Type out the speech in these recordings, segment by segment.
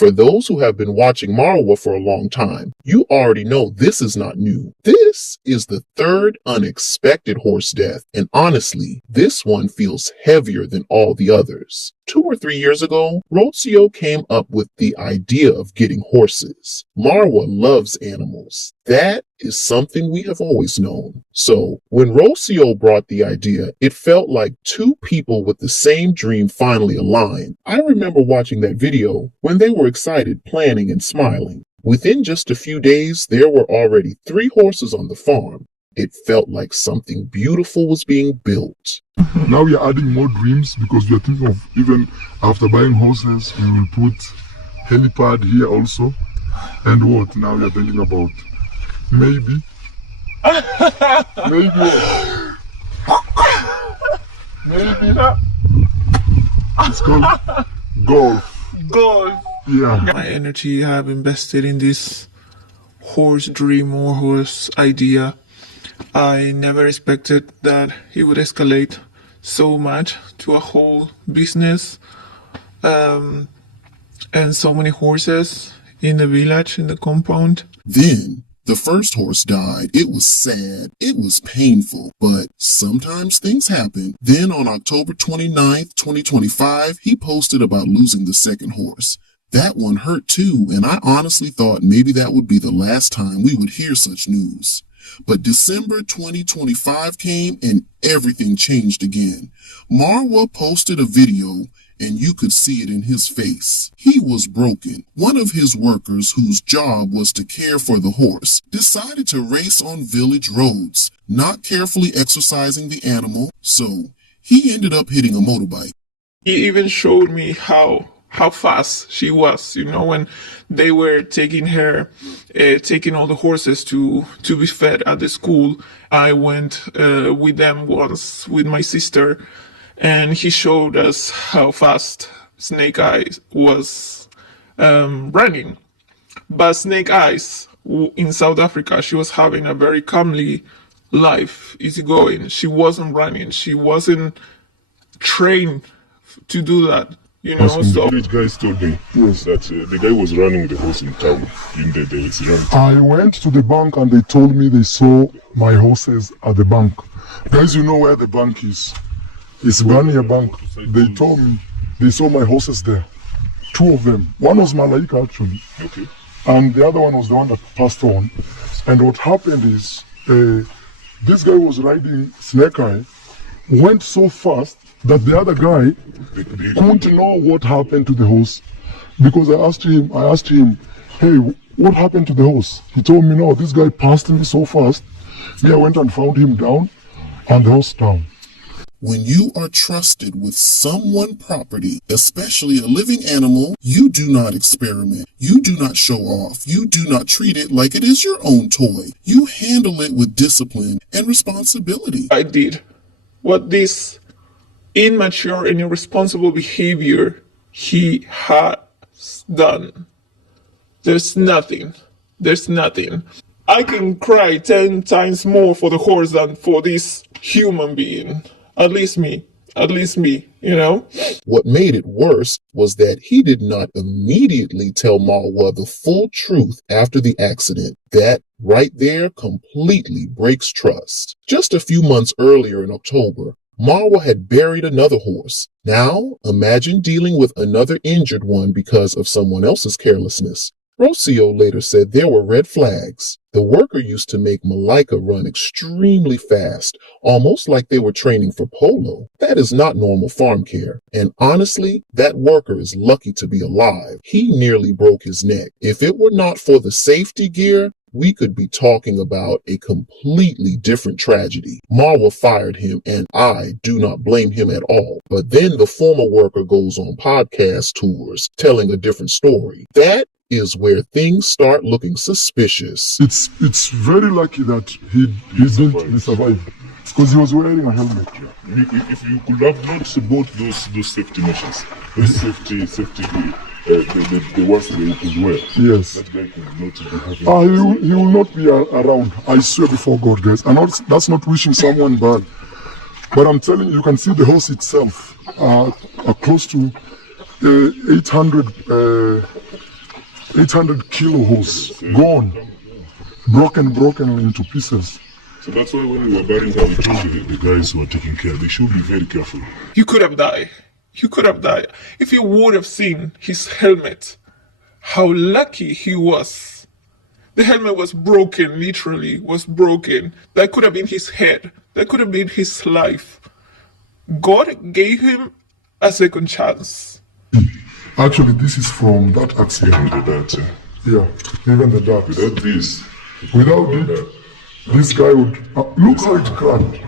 For those who have been watching Marwa for a long time, you already know this is not new. This is the third unexpected horse death, and honestly, this one feels heavier than all the others. 2 or 3 years ago, Rocio came up with the idea of getting horses. Marwa loves animals. That is something we have always known. So, when Rocio brought the idea, it felt like two people with the same dream finally aligned. I remember watching that video when they were excited, planning, and smiling. Within just a few days, there were already 3 horses on the farm. It felt like something beautiful was being built. Now we are adding more dreams because we are thinking of, even after buying horses, we will put helipad here also. And what? Now we are thinking about maybe it's called golf. Yeah. My energy I have invested in this horse dream or horse idea. I never expected that it would escalate so much to a whole business, and so many horses in the village, in the compound. Then, the first horse died. It was sad. It was painful. But sometimes things happen. Then on October 29th, 2025, he posted about losing the second horse. That one hurt too, and I honestly thought maybe that would be the last time we would hear such news. But December 2025 came and everything changed again. Marwa posted a video and you could see it in his face. He was broken. One of his workers, whose job was to care for the horse, decided to race on village roads, not carefully exercising the animal, so he ended up hitting a motorbike. He even showed me how fast she was, when they were taking her, taking all the horses to be fed at the school. I went with them once with my sister, and he showed us how fast Snake Eyes was running. But Snake Eyes in South Africa, she was having a very calmly life, easygoing. She wasn't running. She wasn't trained to do that. So The village guys told me that the guy was running the horse in town in the days. I went to the bank and they told me they saw my horses at the bank. Guys, you know where the bank is? It's Bania Bank. They told me they saw my horses there. 2 of them. One was Malaika actually. Okay. And the other one was the one that passed on. And what happened is, this guy was riding Snake Eye, went so fast that the other guy couldn't know what happened to the horse. Because I asked him, hey, what happened to the horse? He told me, no, this guy passed me so fast. Me, I went and found him down, and the horse down. When you are trusted with someone's property, especially a living animal, you do not experiment. You do not show off. You do not treat it like it is your own toy. You handle it with discipline and responsibility. I did what this immature and irresponsible behavior he has done. There's nothing. I can cry 10 times more for the horse than for this human being. At least me, What made it worse was that he did not immediately tell Marwa the full truth after the accident. That right there completely breaks trust. Just a few months earlier in October, Marwa had buried another horse. Now, imagine dealing with another injured one because of someone else's carelessness. Rocio later said there were red flags. The worker used to make Malaika run extremely fast, almost like they were training for polo. That is not normal farm care. And honestly, that worker is lucky to be alive. He nearly broke his neck. If it were not for the safety gear, we could be talking about a completely different tragedy. Marwa fired him, and I do not blame him at all. But then the former worker goes on podcast tours, telling a different story. That is where things start looking suspicious. It's very lucky that he didn't survive, because he was wearing a helmet. If you could have not bought those safety measures, those safety the ones that you could wear. Yes. That guy could not be having. He will not be around. I swear before God, guys. And that's not wishing someone bad. But I'm telling you, you can see the horse itself close to 800 kilo horse, gone, broken into pieces. So that's why when we were burying her, we told the guys who are taking care, they should be very careful. You could have died. You could have died. If you would have seen his helmet, how lucky he was. The helmet was broken, literally, was broken. That could have been his head. That could have been his life. God gave him a second chance. Actually, this is from that accident. Even the dad, Yeah, even the dad. without this, Without it, this guy would look how it cracked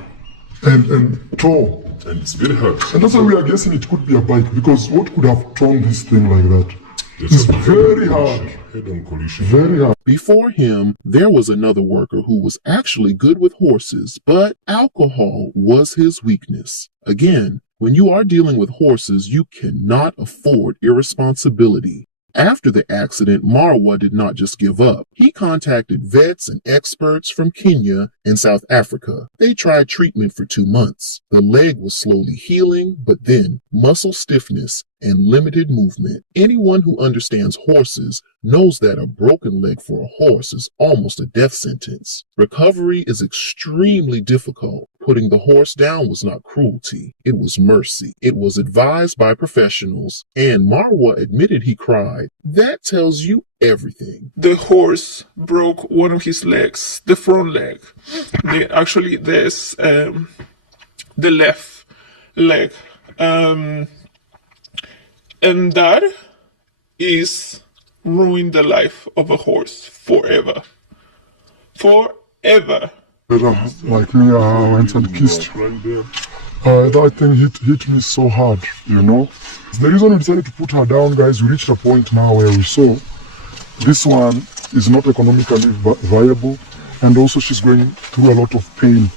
and tore. and it's very hard. And that's why we are guessing it could be a bike, because what could have torn this thing like that? It's very hard. Head-on collision. Very hard. Before him, there was another worker who was actually good with horses, but alcohol was his weakness. Again, when you are dealing with horses, you cannot afford irresponsibility. After the accident, Marwa did not just give up. He contacted vets and experts from Kenya and South Africa. They tried treatment for 2 months. The leg was slowly healing, but then muscle stiffness and limited movement. Anyone who understands horses knows that a broken leg for a horse is almost a death sentence. Recovery is extremely difficult. Putting the horse down was not cruelty. It was mercy. It was advised by professionals, and Marwa admitted he cried. That tells you everything. The horse broke one of his legs, the front leg. There's the left leg. And that is ruined the life of a horse forever. Forever. Like me, I went and kissed. Right there. That thing hit me so hard, you know. The reason we decided to put her down, guys, we reached a point now where we saw this one is not economically viable, and also she's going through a lot of pain.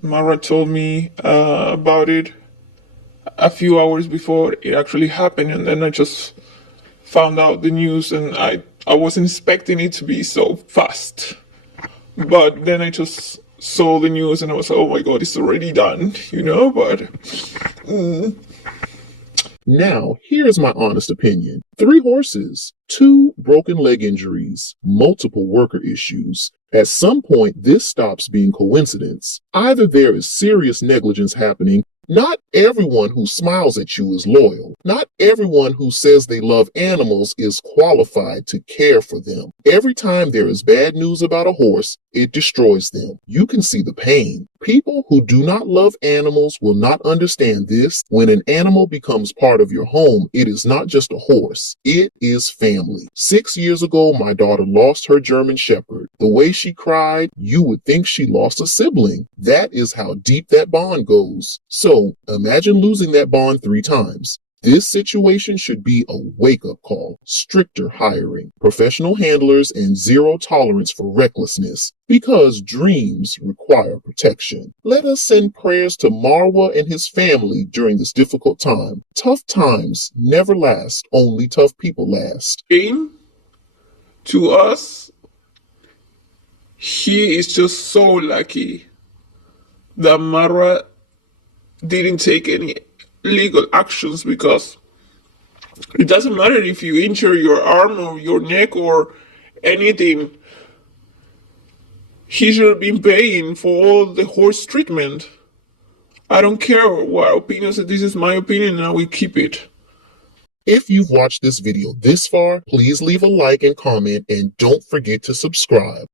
Mara told me about it a few hours before it actually happened, and then I just found out the news, and I wasn't expecting it to be so fast. But then I just saw the news and I was like, oh my god, it's already done, you know, but... Now, here's my honest opinion. 3 horses, 2 broken leg injuries, multiple worker issues. At some point, this stops being coincidence. Either there is serious negligence happening. Not everyone who smiles at you is loyal. Not everyone who says they love animals is qualified to care for them. Every time there is bad news about a horse, it destroys them. You can see the pain. People who do not love animals will not understand this. When an animal becomes part of your home, it is not just a horse. It is family. 6 years ago, my daughter lost her German Shepherd. The way she cried, you would think she lost a sibling. That is how deep that bond goes. So imagine losing that bond 3 times. This situation should be a wake-up call. Stricter hiring, professional handlers, and zero tolerance for recklessness, because dreams require protection. Let us send prayers to Marwa and his family during this difficult time. Tough times never last, only tough people last. To us, he is just so lucky that Mara didn't take any legal actions, because it doesn't matter if you injure your arm or your neck or anything. He should have been paying for all the horse treatment. I don't care what opinions, this is my opinion and I will keep it. If you've watched this video this far, please leave a like and comment, and don't forget to subscribe.